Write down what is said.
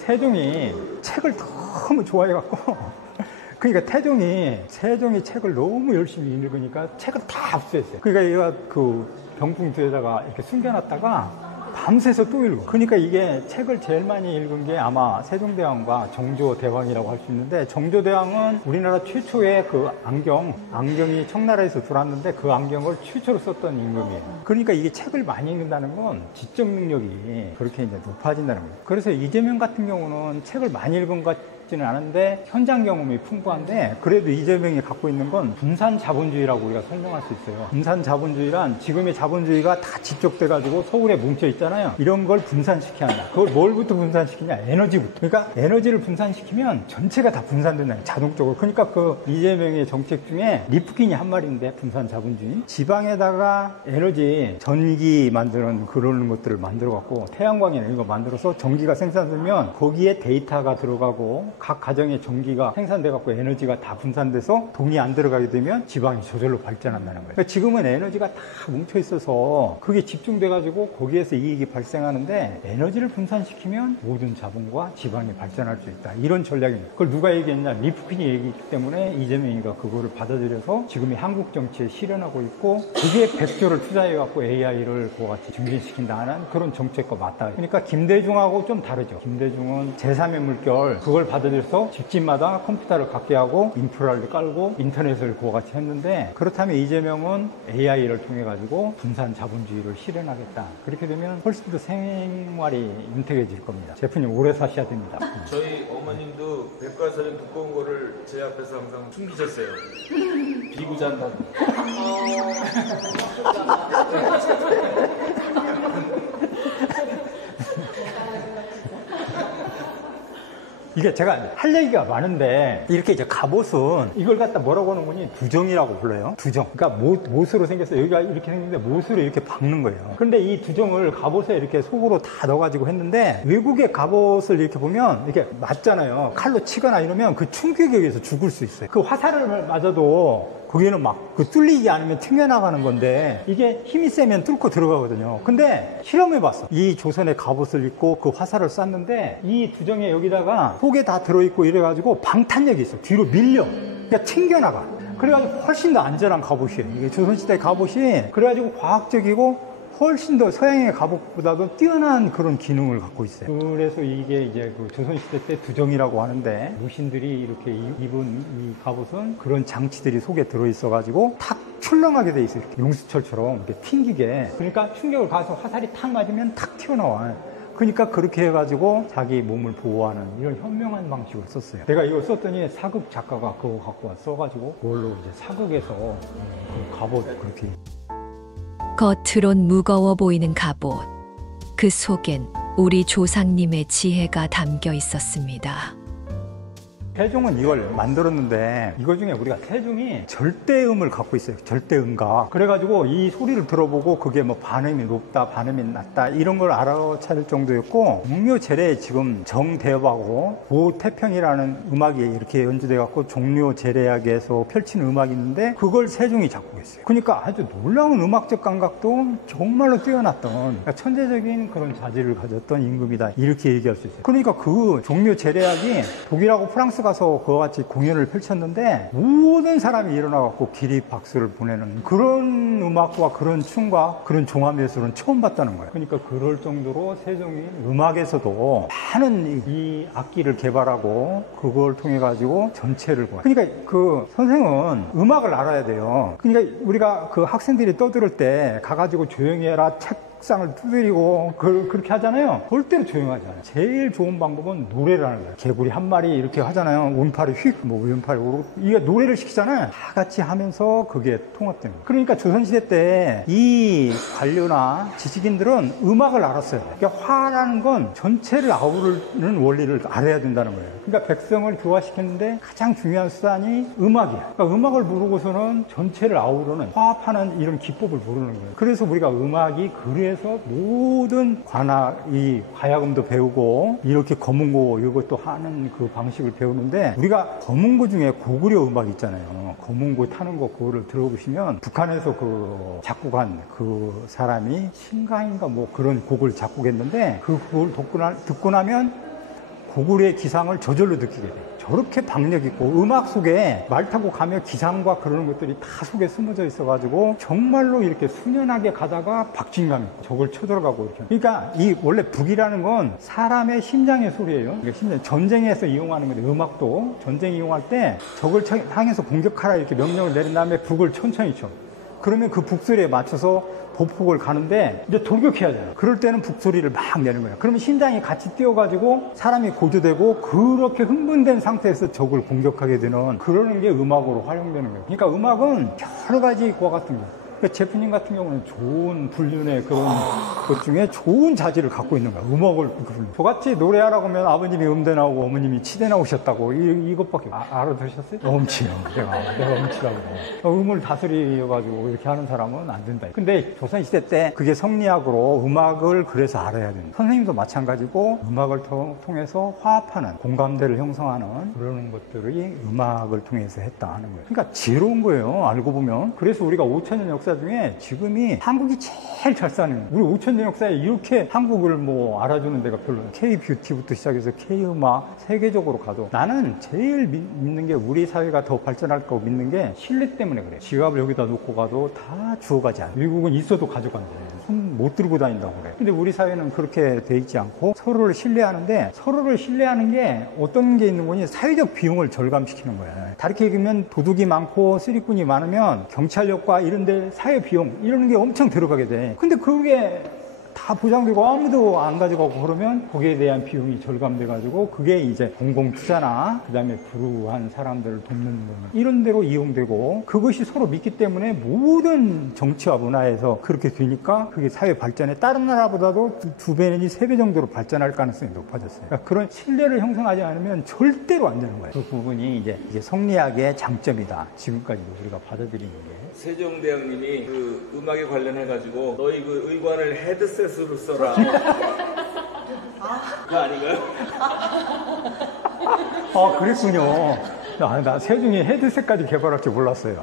세종이 책을 너무 좋아해갖고 그러니까 세종이 책을 너무 열심히 읽으니까 책을 다 압수했어요. 그러니까 얘가 그 병풍투에다가 이렇게 숨겨놨다가 밤새서 또 읽어. 그러니까 이게 책을 제일 많이 읽은 게 아마 세종대왕과 정조대왕이라고 할 수 있는데, 정조대왕은 우리나라 최초의 그 안경이 청나라에서 들어왔는데 그 안경을 최초로 썼던 임금이에요. 그러니까 이게 책을 많이 읽는다는 건 지적 능력이 그렇게 이제 높아진다는 거예요. 그래서 이재명 같은 경우는 책을 많이 읽은 것 는 않은데 현장 경험이 풍부한데, 그래도 이재명이 갖고 있는 건 분산 자본주의라고 우리가 설명할 수 있어요. 분산 자본주의란 지금의 자본주의가 다 집적돼 가지고 서울에 뭉쳐 있잖아요. 이런 걸 분산시켜야 한다. 그걸 뭘부터 분산시키냐? 에너지부터. 그러니까 에너지를 분산시키면 전체가 다 분산된다, 자동적으로. 그러니까 그 이재명의 정책 중에 리프킨이 한 말인데, 분산 자본주의. 지방에다가 에너지, 전기 만드는 그런 것들을 만들어 갖고 태양광이나 이런 거 만들어서 전기가 생산되면 거기에 데이터가 들어가고 각 가정의 전기가 생산돼 갖고 에너지가 다 분산돼서 돈이 안 들어가게 되면 지방이 저절로 발전한다는 거예요. 그러니까 지금은 에너지가 다 뭉쳐 있어서 그게 집중돼 가지고 거기에서 이익이 발생하는데, 에너지를 분산시키면 모든 자본과 지방이 발전할 수 있다, 이런 전략입니다. 그걸 누가 얘기했냐? 리프킨이 얘기했기 때문에 이재명이가 그거를 받아들여서 지금의 한국 정치에 실현하고 있고, 그게 100조를 투자해 갖고 AI를 그와 같이 증진시킨다는 그런 정책과 맞다. 그러니까 김대중하고 좀 다르죠. 김대중은 제3의 물결, 그걸 받아들여서 집집마다 컴퓨터를 갖게 하고 인프라를 깔고 인터넷을 그와 같이 했는데, 그렇다면 이재명은 AI를 통해 가지고 분산 자본주의를 실현하겠다. 그렇게 되면 훨씬 더 생활이 윤택해질 겁니다. 제프님 오래 사셔야 됩니다. 저희 어머님도 백과사전 두꺼운 거를 제 앞에서 항상 숨기셨어요. 비구잔다고. 이게 제가 할 얘기가 많은데, 이렇게 이제 갑옷은 이걸 갖다 뭐라고 하는 거니? 두정이라고 불러요. 두정. 그러니까 못으로 생겼어요. 여기가 이렇게 생겼는데 못으로 이렇게 박는 거예요. 그런데 이 두정을 갑옷에 이렇게 속으로 다 넣어가지고 했는데, 외국의 갑옷을 이렇게 보면 이렇게 맞잖아요. 칼로 치거나 이러면 그 충격에 의해서 죽을 수 있어요. 그 화살을 맞아도 거기는 막 그 뚫리지 않으면 튕겨나가는 건데, 이게 힘이 세면 뚫고 들어가거든요. 근데 실험해봤어. 이 조선의 갑옷을 입고 그 화살을 쐈는데, 이 두정에 여기다가 속에 다 들어있고 이래가지고 방탄력이 있어. 뒤로 밀려. 그러니까 튕겨나가. 그래가지고 훨씬 더 안전한 갑옷이에요. 이게 조선시대 갑옷이 그래가지고 과학적이고 훨씬 더 서양의 갑옷보다도 뛰어난 그런 기능을 갖고 있어요. 그래서 이게 이제 그 조선시대 때 두정이라고 하는데, 무신들이 이렇게 입은 이 갑옷은 그런 장치들이 속에 들어있어가지고 탁 출렁하게 돼 있어요. 이렇게 용수철처럼 이렇게 튕기게. 그러니까 충격을 가서 화살이 탁 맞으면 탁 튀어나와요. 그러니까 그렇게 해가지고 자기 몸을 보호하는 이런 현명한 방식을 썼어요. 내가 이걸 썼더니 사극 작가가 그거 갖고 와 써가지고 그걸로 이제 사극에서 그 갑옷 그렇게. 겉으론 무거워 보이는 갑옷. 그 속엔 우리 조상님의 지혜가 담겨 있었습니다. 세종은 이걸 만들었는데, 이거 중에 우리가 세종이 절대음을 갖고 있어요. 절대음각. 그래가지고 이 소리를 들어보고 그게 뭐 반음이 높다, 반음이 낮다, 이런 걸 알아차릴 정도였고, 종묘제례에 지금 정대하고 고태평이라는 음악이 이렇게 연주돼갖고 종묘제례학에서 펼치는 음악이 있는데, 그걸 세종이 작곡했어요. 그러니까 아주 놀라운 음악적 감각도 정말로 뛰어났던, 그러니까 천재적인 그런 자질을 가졌던 임금이다, 이렇게 얘기할 수 있어요. 그러니까 그 종묘제례학이 독일하고 프랑스 가서 그와 같이 공연을 펼쳤는데, 모든 사람이 일어나갖고 기립 박수를 보내는 그런 음악과 그런 춤과 그런 종합예술은 처음 봤다는 거예요. 그러니까 그럴 정도로 세종이 음악에서도 많은 이 악기를 개발하고 그걸 통해 가지고 전체를 보아요. 그러니까 그 선생은 음악을 알아야 돼요. 그러니까 우리가 그 학생들이 떠들 때 가가지고 조용히 해라, 책상을 두드리고 그렇게 하잖아요. 절대로 조용하지 않아요. 제일 좋은 방법은 노래를 하는 거예요. 개구리 한 마리 이렇게 하잖아요. 오른팔이 휙, 뭐 왼팔이 오르고, 이게 노래를 시키잖아요. 다 같이 하면서 그게 통합되는 거예요. 그러니까 조선시대 때 이 관료나 지식인들은 음악을 알았어요. 그러니까 화라는 건 전체를 아우르는 원리를 알아야 된다는 거예요. 그러니까 백성을 교화시켰는데 가장 중요한 수단이 음악이에요. 그러니까 음악을 모르고서는 전체를 아우르는, 화합하는 이런 기법을 모르는 거예요. 그래서 우리가 음악이 그래서 모든 이 가야금도 배우고 이렇게 검은고 이것도 하는 그 방식을 배우는데, 우리가 검은고 중에 고구려 음악 있잖아요. 검은고 타는 거 그거를 들어보시면 북한에서 그 작곡한 그 사람이 신가인가 뭐 그런 곡을 작곡했는데, 그 곡을 듣고 나면 고글의 기상을 저절로 느끼게 돼. 저렇게 박력 있고 음악 속에 말 타고 가면 기상과 그런 것들이 다 속에 숨어져 있어가지고 정말로 이렇게 순연하게 가다가 박진감이 적을 쳐들어가고 이렇게. 그러니까 이 원래 북이라는 건 사람의 심장의 소리예요. 그러니까 심장 전쟁에서 이용하는 건데 음악도 전쟁 이용할 때 적을 향해서 공격하라 이렇게 명령을 내린 다음에 북을 천천히 쳐. 그러면 그 북소리에 맞춰서 보폭을 가는데 이제 돌격해야 돼요. 그럴 때는 북소리를 막 내는 거예요. 그러면 심장이 같이 뛰어가지고 사람이 고조되고 그렇게 흥분된 상태에서 적을 공격하게 되는 그러는 게 음악으로 활용되는 거예요. 그러니까 음악은 여러 가지 과 같은 거예요. 그러니까 제프님 같은 경우는 좋은 불륜의 그런 것 중에 좋은 자질을 갖고 있는 거야. 음악을 저같이 노래하라고 하면 아버님이 음대 나오고 어머님이 치대 나오셨다고 이것밖에 알아들으셨어요? 엄치요. 내가 엄치라고. 음을 다스려가지고 이렇게 하는 사람은 안 된다. 근데 조선시대 때 그게 성리학으로 음악을 그래서 알아야 된다. 선생님도 마찬가지고 음악을 통해서 화합하는 공감대를 형성하는 그러는 것들이 음악을 통해서 했다 하는 거예요. 그러니까 지혜로운 거예요. 알고 보면. 그래서 우리가 5,000년 역사 중에 지금이 한국이 제일 잘 사는 우리 5,000년 역사에 이렇게 한국을 뭐 알아주는 데가 별로 K-뷰티부터 시작해서 K-음악 세계적으로 가도 나는 제일 믿는 게 우리 사회가 더 발전할 거고 믿는 게 신뢰 때문에 그래. 지갑을 여기다 놓고 가도 다 주워가지 않아. 미국은 있어도 가져간대. 손 못 들고 다닌다고 그래. 근데 우리 사회는 그렇게 돼 있지 않고 서로를 신뢰하는데 서로를 신뢰하는 게 어떤 게 있는 거니 사회적 비용을 절감시키는 거야. 다르게 얘기하면 도둑이 많고 쓰리꾼이 많으면 경찰력과 이런 데 사회 비용 이런 게 엄청 들어가게 돼. 근데 그게 다 보장되고 아무도 안 가져가고 그러면 거기에 대한 비용이 절감돼가지고 그게 이제 공공투자나 그 다음에 불우한 사람들을 돕는 거 이런 데로 이용되고 그것이 서로 믿기 때문에 모든 정치와 문화에서 그렇게 되니까 그게 사회 발전에 다른 나라보다도 두 배 내지 세 배 정도로 발전할 가능성이 높아졌어요. 그러니까 그런 신뢰를 형성하지 않으면 절대로 안 되는 거예요. 그 부분이 이제 성리학의 장점이다. 지금까지도 우리가 받아들이는 게. 세종대왕님이 그 음악에 관련해가지고 너희 그 의관을 헤드셋으로 써라. 그거 아닌가요? 아, 그랬군요. 나 세종이 헤드셋까지 개발할 줄 몰랐어요.